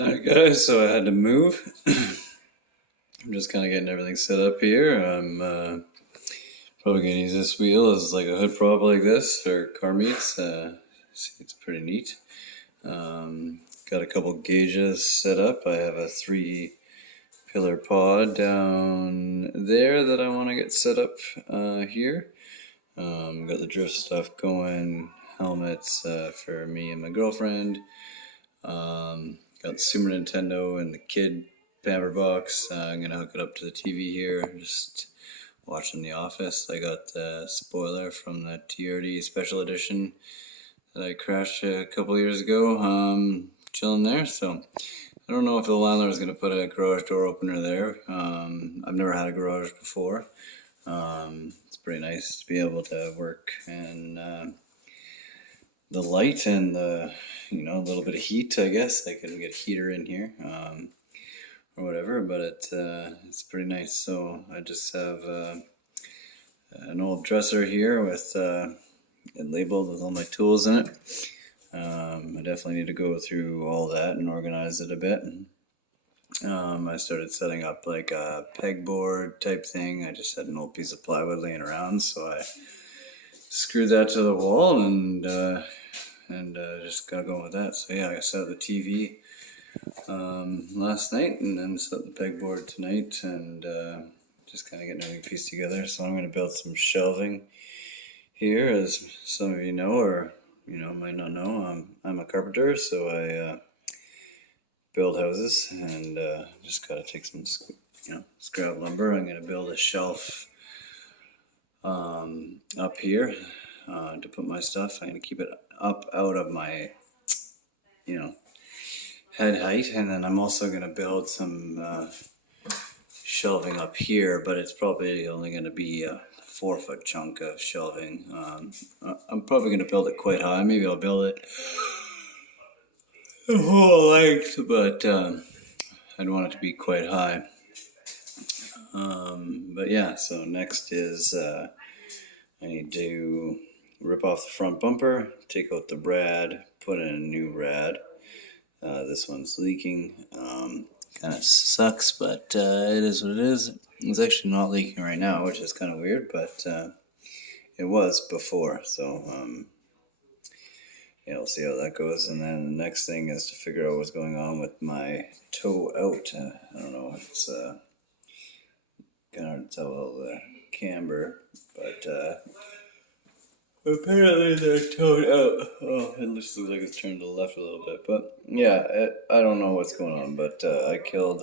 Alright guys, so I had to move. I'm just kind of getting everything set up here. I'm probably going to use this wheel as like a hood prop like this for car meets. It's pretty neat. Got a couple gauges set up. I have a 3-pillar pod down there that I want to get set up here. Got the drift stuff going, helmets for me and my girlfriend. Got the Super Nintendo and the kid pamper box. I'm gonna hook it up to the TV here. Just watching The Office. I got the spoiler from the TRD Special Edition that I crashed a couple years ago. Chilling there. So I don't know if the landlord is gonna put a garage door opener there. I've never had a garage before. It's pretty nice to be able to work and the light and the, a little bit of heat, I guess. I could get a heater in here, or whatever, but it's pretty nice. So I just have an old dresser here with it labeled with all my tools in it. I definitely need to go through all that and organize it a bit. I started setting up like a pegboard type thing. I just had an old piece of plywood laying around, so I screwed that to the wall and just got going with that. So yeah, I set up the TV last night and then set up the pegboard tonight and just kind of getting everything pieced together. So I'm going to build some shelving here, as some of you know, or might not know. I'm a carpenter, so I build houses and just got to take some scrap lumber. I'm going to build a shelf up here to put my stuff. I'm going to keep it up out of my head height, and then I'm also going to build some shelving up here, but it's probably only going to be a 4-foot chunk of shelving. I'm probably going to build it quite high. Maybe I'll build it the whole length, but I'd want it to be quite high. But yeah, so next is I need to rip off the front bumper, take out the rad, put in a new rad. This one's leaking. Kind of sucks, but it is what it is. It's actually not leaking right now, which is kind of weird, but it was before. So yeah, we'll see how that goes. And then the next thing is to figure out what's going on with my toe out. I don't know. It's kind of hard to tell the camber, but apparently they're towed out. Oh, it looks like it's turned to the left a little bit, but yeah, I don't know what's going on, but I killed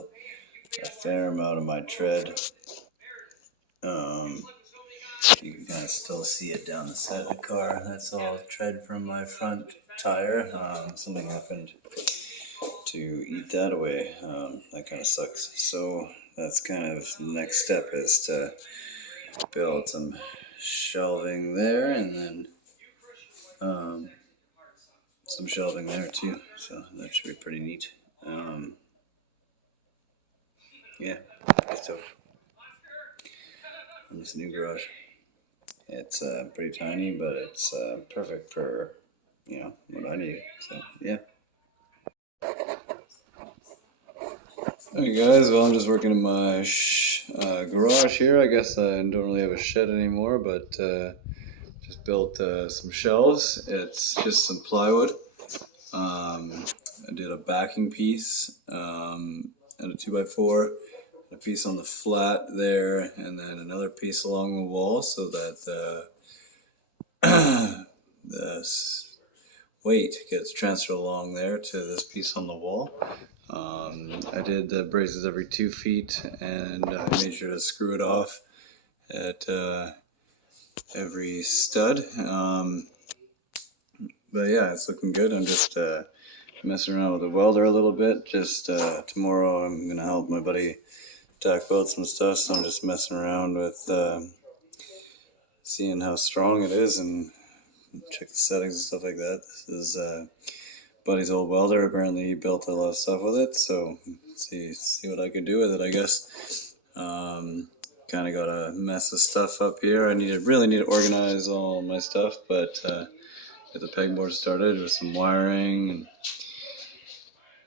a fair amount of my tread. You can kind of still see it down the side of the car. That's all tread from my front tire. Something happened to eat that away. That kind of sucks. So that's kind of the next step, is to build some shelving there, and then some shelving there too, so that should be pretty neat. Yeah, so on this new garage, it's pretty tiny, but it's perfect for what I need. So yeah. Alright guys, well, I'm just working in my garage here. I guess I don't really have a shed anymore, but just built some shelves. It's just some plywood. I did a backing piece and a 2x4, a piece on the flat there, and then another piece along the wall, so that the weight gets transferred along there to this piece on the wall. I did the braces every 2 feet, and I made sure to screw it off at every stud. But yeah, it's looking good. I'm just messing around with the welder a little bit. Just tomorrow I'm gonna help my buddy tack weld some stuff, so I'm just messing around with seeing how strong it is and check the settings and stuff like that. This is buddy's old welder. Apparently he built a lot of stuff with it, so see what I can do with it, I guess. Kind of got a mess of stuff up here. I really need to organize all my stuff, but get the pegboard started with some wiring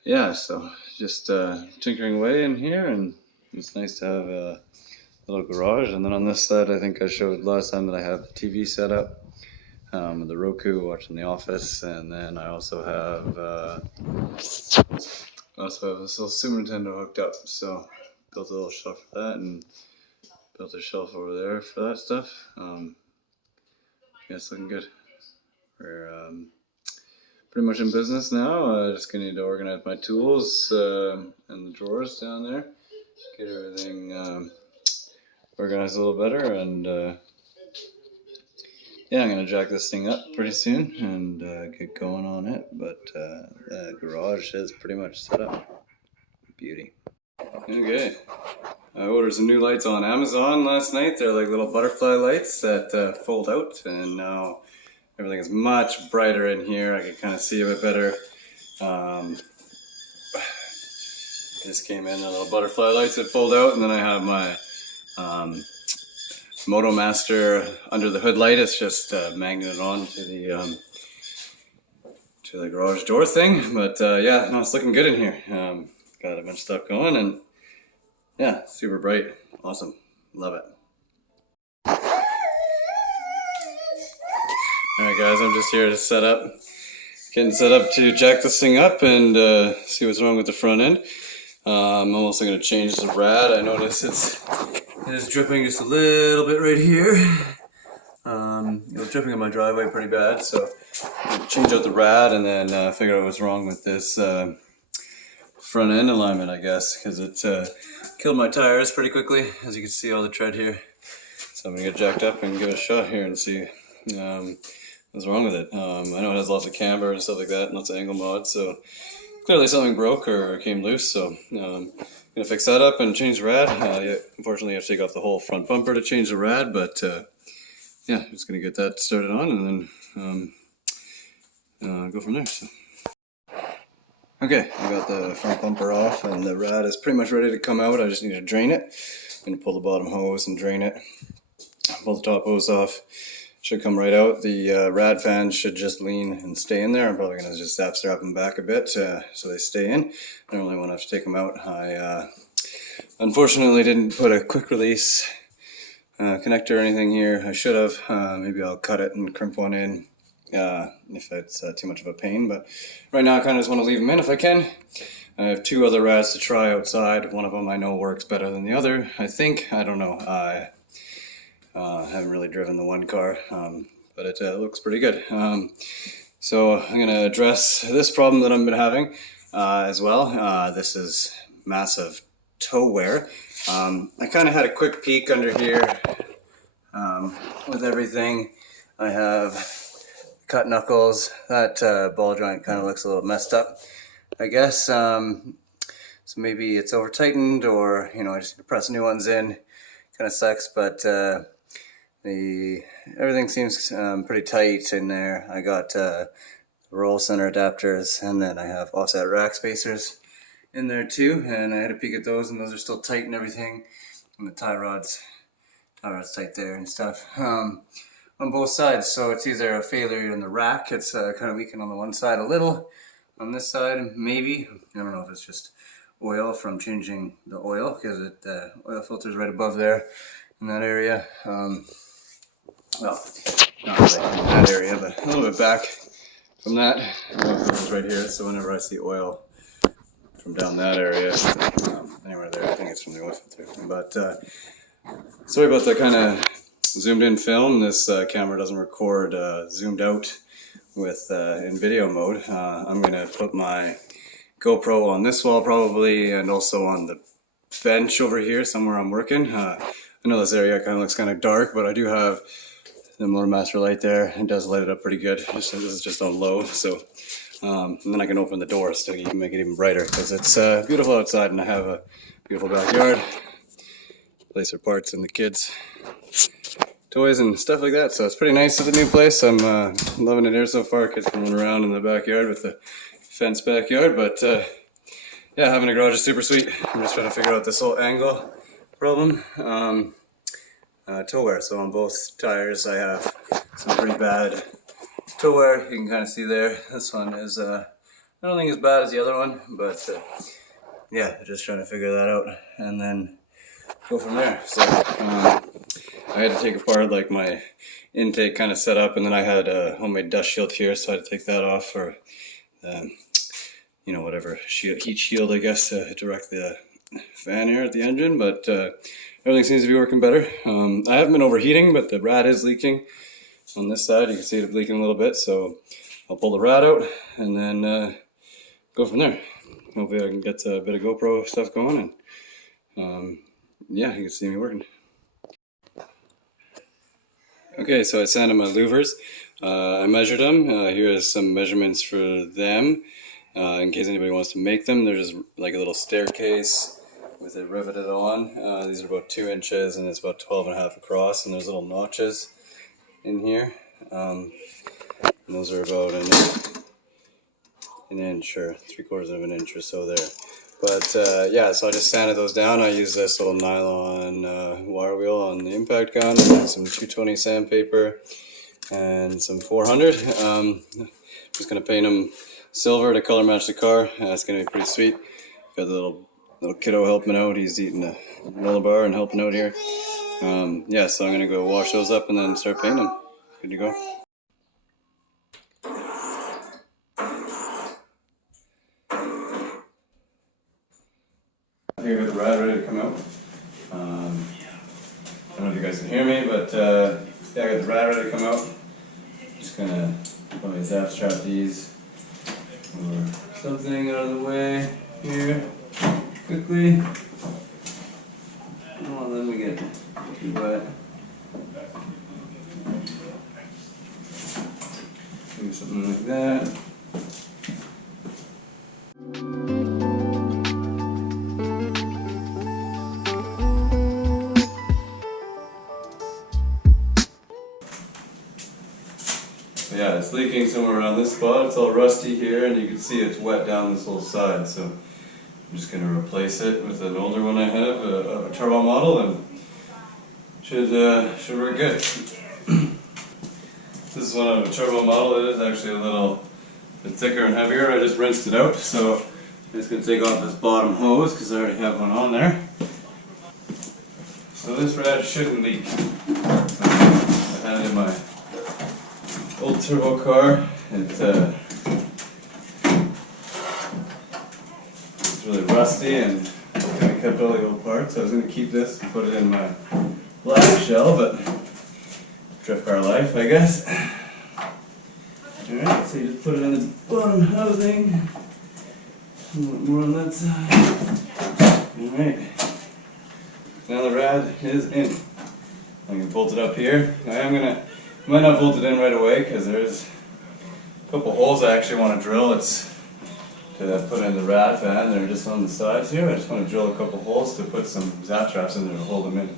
yeah, so just tinkering away in here, and it's nice to have a little garage. And then on this side, I think I showed last time that I have the TV set up, the Roku, watching The Office, and then I also have this little Super Nintendo hooked up. So built a little shelf for that, and built a shelf over there for that stuff. Yeah, it's looking good. We're pretty much in business now. Just gonna need to organize my tools in the drawers down there. Get everything organized a little better, and yeah, I'm gonna jack this thing up pretty soon and get going on it. But the garage is pretty much set up. Beauty. Okay, I ordered some new lights on Amazon last night. They're like little butterfly lights that fold out, and now everything is much brighter in here. I can kind of see a bit better. This came in, the little butterfly lights that fold out, and then I have my Moto Master under the hood light. It's just magneted on to the garage door thing. But yeah, no, it's looking good in here. Got a bunch of stuff going, and yeah, super bright, awesome, love it. All right, guys, I'm just here to getting set up to jack this thing up and see what's wrong with the front end. I'm also going to change the rad. I notice it is dripping just a little bit right here. It was dripping in my driveway pretty bad, so I'm going to change out the rad and then figure out what's wrong with this front end alignment, I guess, because it killed my tires pretty quickly. As you can see, all the tread here. So I'm going to get jacked up and give it a shot here and see what's wrong with it. I know it has lots of camber and stuff like that, and lots of angle mods, so clearly something broke or came loose, so I'm gonna fix that up and change the rad. Yeah, unfortunately, I have to take off the whole front bumper to change the rad, but yeah, just gonna get that started on and then go from there. So. Okay, I got the front bumper off and the rad is pretty much ready to come out. I just need to drain it. I'm gonna pull the bottom hose and drain it. Pull the top hose off. Should come right out. The rad fans should just lean and stay in there. I'm probably going to just strap them back a bit so they stay in. I don't really want to have to take them out. I unfortunately didn't put a quick release connector or anything here. I should have. Maybe I'll cut it and crimp one in if it's too much of a pain. But right now I kind of just want to leave them in if I can. I have two other rads to try outside. One of them I know works better than the other, I think. I don't know. I haven't really driven the one car, but it looks pretty good. So I'm going to address this problem that I've been having as well. This is massive toe wear. I kind of had a quick peek under here with everything. I have cut knuckles. That ball joint kind of looks a little messed up, I guess. So maybe it's over tightened, or I just need to press new ones in. Kind of sucks, but everything seems pretty tight in there. I got roll center adapters, and then I have offset rack spacers in there too, and I had a peek at those, and those are still tight and everything, and the tie rod's tight there and stuff on both sides. So it's either a failure in the rack, it's kind of leaking on the one side a little, on this side maybe, I don't know if it's just oil from changing the oil, because the oil filter's right above there in that area. Well, not really in that area, but a little bit back from that. The oil filter's right here, so whenever I see oil from down that area, anywhere there, I think it's from the oil filter. But sorry about the kind of zoomed in film. This camera doesn't record zoomed out with in video mode. I'm going to put my GoPro on this wall probably, and also on the bench over here somewhere I'm working. I know this area kind of looks kind of dark, but I do have the Motor Master light there. It does light it up pretty good. This is just on low, so and then I can open the door so you can make it even brighter, because it's beautiful outside, and I have a beautiful backyard. Place for parts and the kids' toys and stuff like that. So it's pretty nice at the new place. I'm loving it here so far. Kids can run around in the backyard with the fenced backyard, but yeah, having a garage is super sweet. I'm just trying to figure out this whole angle problem. Toe wear. So on both tires I have some pretty bad toe wear. You can kind of see there. This one is I don't think as bad as the other one, but yeah, just trying to figure that out and then go from there. So I had to take apart like my intake kind of set up, and then I had a homemade dust shield here, so I had to take that off for you know, whatever heat shield, I guess, to direct the fan here at the engine. But everything seems to be working better. I haven't been overheating, but the rad is leaking on this side. You can see it leaking a little bit, so I'll pull the rad out and then go from there. Hopefully I can get a bit of GoPro stuff going, and yeah, you can see me working. Okay, so I sanded my louvers. I measured them. Here are some measurements for them. In case anybody wants to make them, they're just like a little staircase with it riveted on. These are about 2 inches, and it's about 12.5 across, and there's little notches in here. And those are about an inch or 3/4 of an inch or so there. But yeah, so I just sanded those down. I used this little nylon wire wheel on the impact gun, and some 220 sandpaper, and some 400. Just gonna paint them silver to color match the car. It's gonna be pretty sweet. Got the little kiddo helping out. He's eating a granola bar and helping out here. Yeah, so I'm gonna go wash those up and then start painting them. Good to go. Here with the rad ready to come out. I don't know if you guys can hear me, but yeah, I got the rad ready to come out. Just gonna probably zap strap these or something out of the way here quickly. I don't want them to get too wet. Do something like that. Yeah, it's leaking somewhere around this spot. It's all rusty here, and you can see it's wet down this whole side. So I'm just going to replace it with an older one I have, a turbo model, and should work good. This is one of a turbo model. It is actually a little bit thicker and heavier. I just rinsed it out, so I'm just going to take off this bottom hose because I already have one on there. So this rad shouldn't leak. I had it in my old turbo car. It's really rusty, and I kind of kept all the old parts. I was going to keep this and put it in my black shell, but drift car life, I guess. Alright, so you just put it on the bottom housing. More on that side. Alright. Now the rad is in. I'm going to bolt it up here. I might not bolt it in right away because there's a couple holes I actually want to drill. It's to put in the rad fan. They're just on the sides here. I just want to drill a couple holes to put some zap traps in there to hold them in.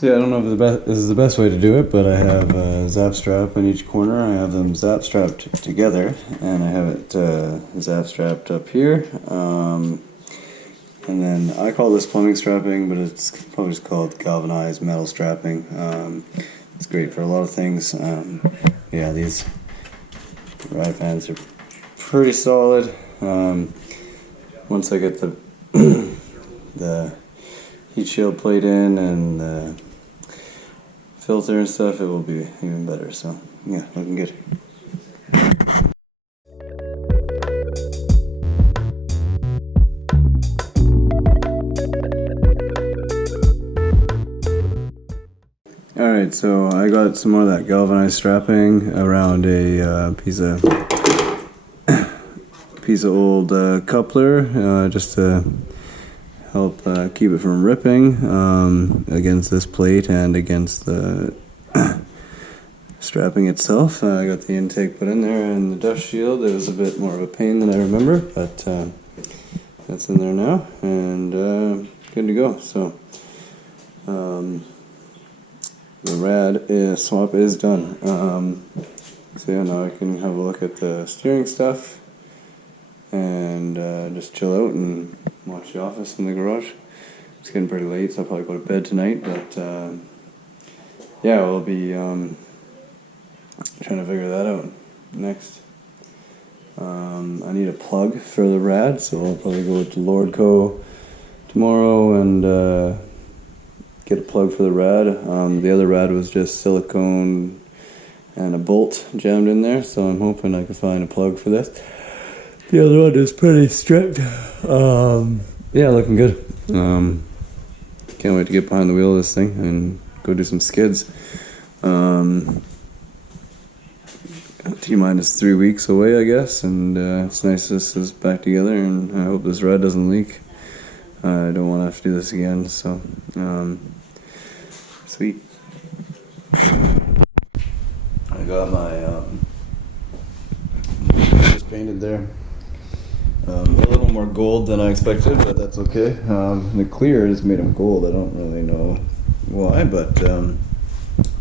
So yeah, I don't know if this is the best way to do it, but I have a zap strap in each corner. I have them zap strapped together, and I have it zap strapped up here. And then I call this plumbing strapping, but it's probably just called galvanized metal strapping. It's great for a lot of things. Yeah, these rad fans are pretty solid. Once I get the the heat shield plate in and the filter and stuff, it will be even better. So yeah, looking good. Alright, so I got some more of that galvanized strapping around a piece of old coupler, just to help keep it from ripping against this plate and against the strapping itself. I got the intake put in there and the dust shield. It was a bit more of a pain than I remember, but that's in there now and good to go. So the rad swap is done. So yeah, now I can have a look at the steering stuff and just chill out and watch The Office in the garage. It's getting pretty late, so I'll probably go to bed tonight, but yeah, we'll be trying to figure that out next. I need a plug for the rad, so I'll probably go to Lordco tomorrow and get a plug for the rad. The other rad was just silicone and a bolt jammed in there, so I'm hoping I can find a plug for this. The other one is pretty strict. Yeah, looking good. Can't wait to get behind the wheel of this thing and go do some skids. T-minus 3 weeks away, I guess, and it's nice this is back together, and I hope this rad doesn't leak. I don't want to have to do this again, so sweet. I got my just painted there. A little more gold than I expected, but that's okay. The clear just made them gold. I don't really know why, but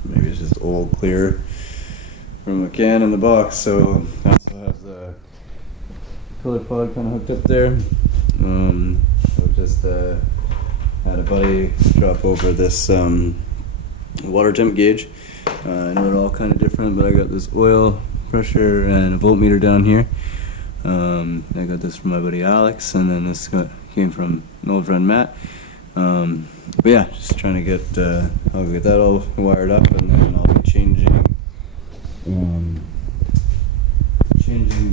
maybe it's just old clear from a can in the box. So I also have the color pod kind of hooked up there. So just had a buddy drop over this water temp gauge. I know they're all kind of different, but I got this oil pressure and a voltmeter down here. I got this from my buddy Alex, and then this came from an old friend Matt. But yeah, just trying to get I'll get that all wired up, and then I'll be changing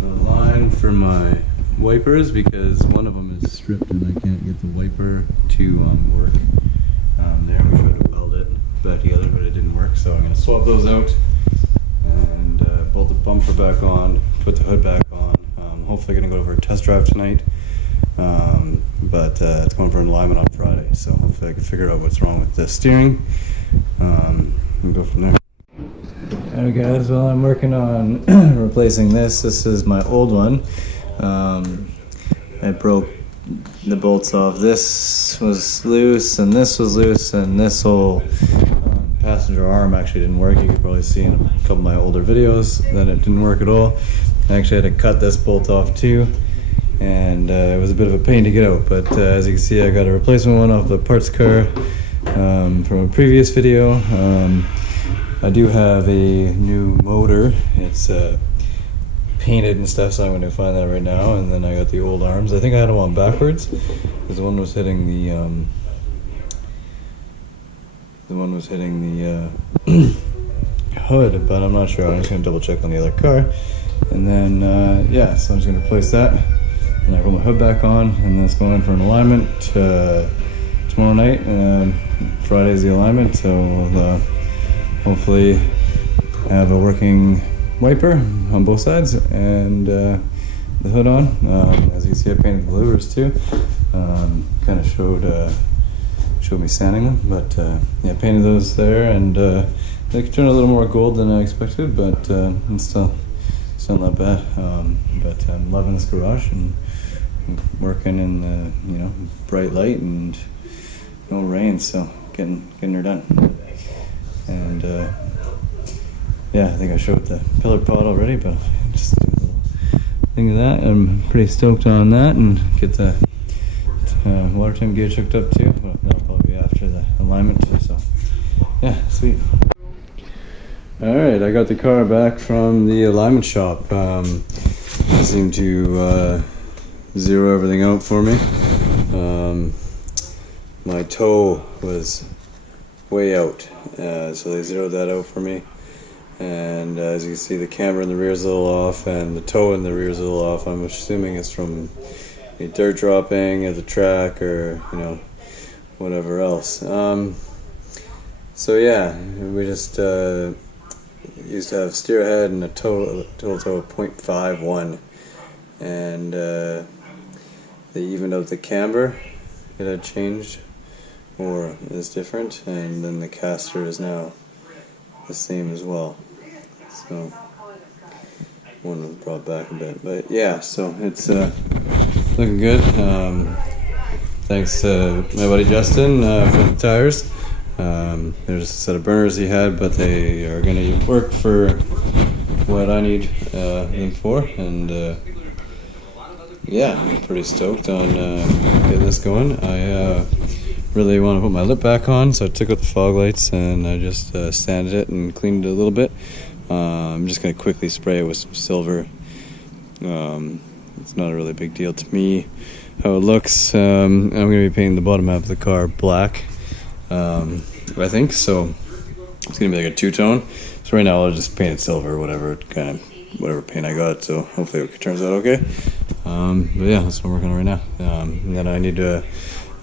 the line for my wipers, because one of them is stripped and I can't get the wiper to work. There we tried to weld it back together, but it didn't work, so I'm going to swap those out and bolt the bumper back on, put the hood back on. Hopefully going to go for a test drive tonight, but it's going for an alignment on Friday, so hopefully I can figure out what's wrong with the steering and go from there. Alright guys, well, I'm working on replacing this. This is my old one. I broke the bolts off. This was loose and this was loose, and this whole passenger arm actually didn't work. You could probably see in a couple of my older videos that it didn't work at all. I actually had to cut this bolt off too, and it was a bit of a pain to get out, but as you can see, I got a replacement one off the parts car from a previous video. I do have a new motor. It's painted and stuff, so I'm going to find that right now. And then I got the old arms. I think I had them on backwards because one was hitting the hood, but I'm not sure. I'm just going to double check on the other car. And then yeah, so I'm just going to replace that, and I put my hood back on, and that's going for an alignment tomorrow night. Friday's the alignment, so we'll hopefully have a working wiper on both sides and the hood on. As you can see, I painted the louvers too. Kind of showed me sanding them, but yeah, painted those there, and they could turn a little more gold than I expected, but it's still not bad. But I'm loving this garage and working in the bright light and no rain, so getting her done. And yeah, I think I showed the pillar pod already, but just do a little thing of that. I'm pretty stoked on that, and get the water temp gauge hooked up too. Well, that'll probably be after the alignment too, so yeah, sweet. Alright, I got the car back from the alignment shop. They seemed to zero everything out for me. My toe was way out, so they zeroed that out for me. And as you can see, the camber in the rear is a little off, and the toe in the rear is a little off. I'm assuming it's from dirt dropping at the track, or whatever else. So yeah, we just used to have steer ahead and a total toe of 0.51, and they evened out the camber. It had changed, or is different, and then the caster is now the same as well. So one was brought back a bit, but yeah, so it's looking good. Thanks to my buddy Justin for the tires. There's a set of burners he had, but they are going to work for what I need them for, and yeah, I'm pretty stoked on getting this going. I really want to put my lip back on, so I took out the fog lights and I just sanded it and cleaned it a little bit. I'm just going to quickly spray it with some silver. It's not a really big deal to me how it looks. I'm going to be painting the bottom half of the car black, I think, so it's going to be like a two-tone. So right now I'll just paint it silver, whatever paint I got, so hopefully it turns out okay. But yeah, that's what I'm working on right now. And then I need to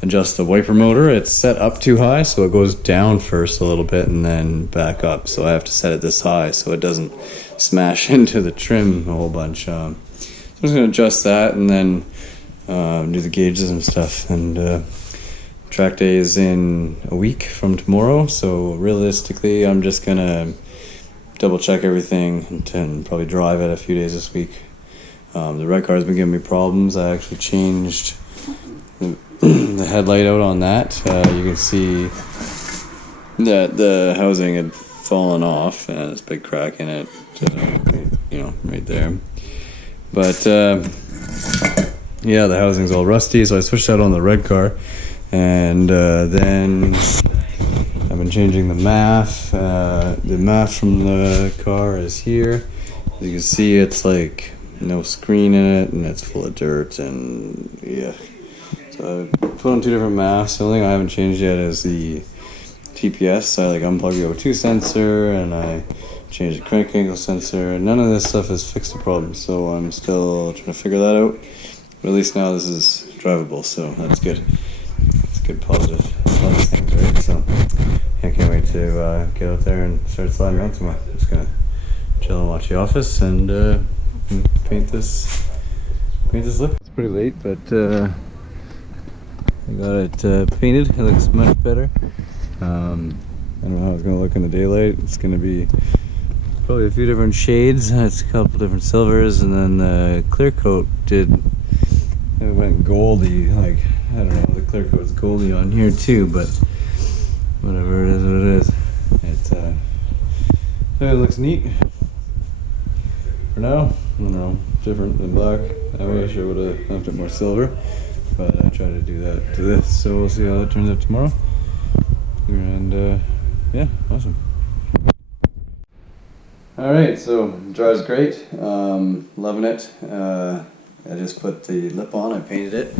adjust the wiper motor. It's set up too high, so it goes down first a little bit and then back up. So I have to set it this high so it doesn't smash into the trim a whole bunch. So I'm just going to adjust that and then do the gauges and stuff. And track day is in a week from tomorrow, so realistically I'm just going to double check everything and probably drive it a few days this week. The red car has been giving me problems. I actually changed the headlight out on that. You can see that the housing had fallen off and there's a big crack in it, right there. But yeah, the housing's all rusty, so I switched out on the red car, and then I've been changing the MAF. The MAF from the car is here. As you can see, it's like no screen in it, and it's full of dirt, and yeah. So I put on two different MAFs. The only thing I haven't changed yet is the TPS. I unplugged the O2 sensor, and I changed the crank angle sensor. None of this stuff has fixed the problem, so I'm still trying to figure that out. But at least now this is drivable, so that's good. It's good positive things, right? So I can't wait to get out there and start sliding around tomorrow. I'm just gonna chill and watch The Office and paint this lip. It's pretty late, but I got it painted. It looks much better. I don't know how it's gonna look in the daylight. It's gonna be probably a few different shades. It's a couple different silvers, and then the clear coat it went goldy. Like, I don't know, the clear coat's goldy on here too, but whatever, it is what it is. It looks neat. For now, I don't know, different than black. I wish I would have left it more silver, but I tried to do that to this, so we'll see how that turns out tomorrow. And yeah, awesome. Alright, so drives great. Loving it. I just put the lip on, I painted it.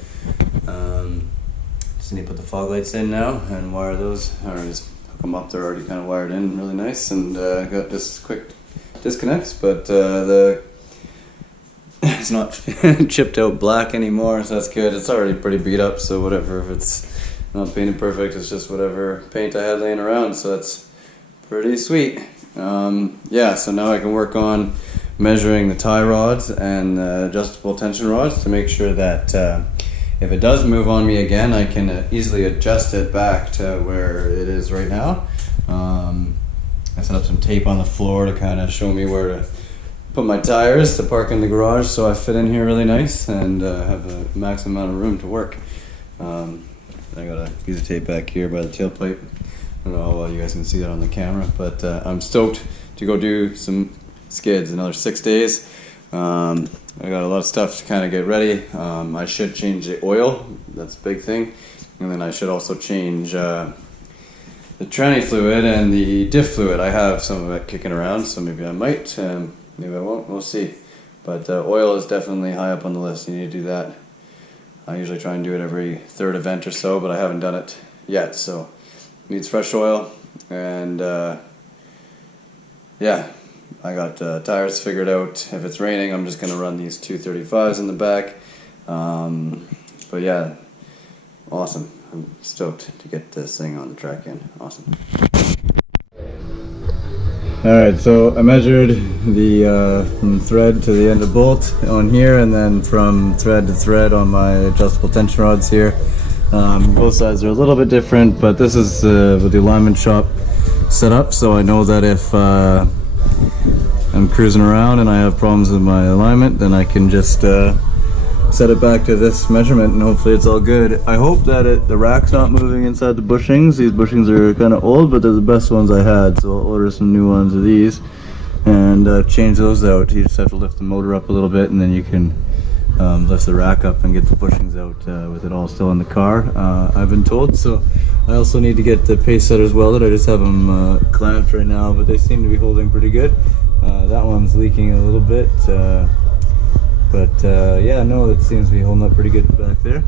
Just need to put the fog lights in now and wire those, or just hook them up. They're already kind of wired in really nice, and got just quick disconnects, but it's not chipped out black anymore, so that's good. It's already pretty beat up, so whatever. If it's not painted perfect, it's just whatever paint I had laying around, so that's pretty sweet. Yeah, so now I can work on measuring the tie rods and adjustable tension rods to make sure that if it does move on me again, I can easily adjust it back to where it is right now. I set up some tape on the floor to kind of show me where to put my tires to park in the garage, so I fit in here really nice and have a maximum amount of room to work. I got a piece of tape back here by the tailpipe. I don't know how well you guys can see that on the camera, but I'm stoked to go do some skids. Another 6 days. I got a lot of stuff to kind of get ready. I should change the oil. That's a big thing. And then I should also change the tranny fluid and the diff fluid. I have some of it kicking around, so maybe I might, maybe I won't, we'll see. But oil is definitely high up on the list. You need to do that. I usually try and do it every third event or so, but I haven't done it yet, so needs fresh oil. And yeah, I got tires figured out. If it's raining, I'm just gonna run these 235s in the back. But yeah, awesome. I'm stoked to get this thing on the track again. Awesome. Alright, so I measured the from thread to the end of bolt on here, and then from thread to thread on my adjustable tension rods here. Both sides are a little bit different, but this is with the alignment shop set up, so I know that if I'm cruising around and I have problems with my alignment, then I can just set it back to this measurement and hopefully it's all good. I hope that the rack's not moving inside the bushings. These bushings are kind of old, but they're the best ones I had, so I'll order some new ones of these and change those out. You just have to lift the motor up a little bit and then you can lift the rack up and get the bushings out with it all still in the car, I've been told. So I also need to get the pace setters welded. I just have them clamped right now, but they seem to be holding pretty good. That one's leaking a little bit. But yeah, no, it seems to be holding up pretty good back there.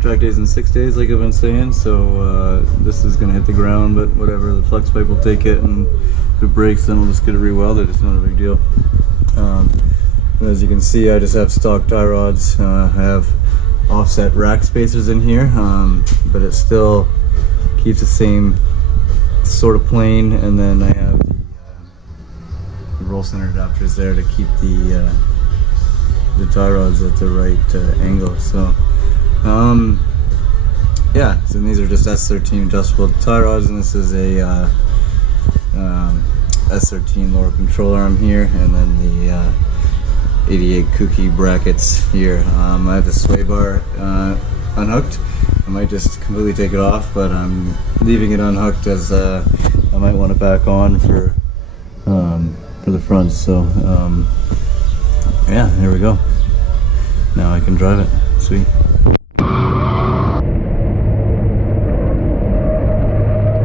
Track days in 6 days, like I've been saying, so this is going to hit the ground, but whatever, the flex pipe will take it, and if it breaks, then we'll just get it re-welded. It's not a big deal. As you can see, I just have stock tie rods. I have offset rack spacers in here, but it still keeps the same sort of plane, and then I have roll center adapters there to keep the tie rods at the right angle. So yeah, so these are just S13 adjustable tie rods, and this is a S13 lower control arm here, and then the 88 kooky brackets here. I have the sway bar unhooked. I might just completely take it off, but I'm leaving it unhooked as I might want it back on for the front. So yeah, here we go. Now I can drive it. Sweet.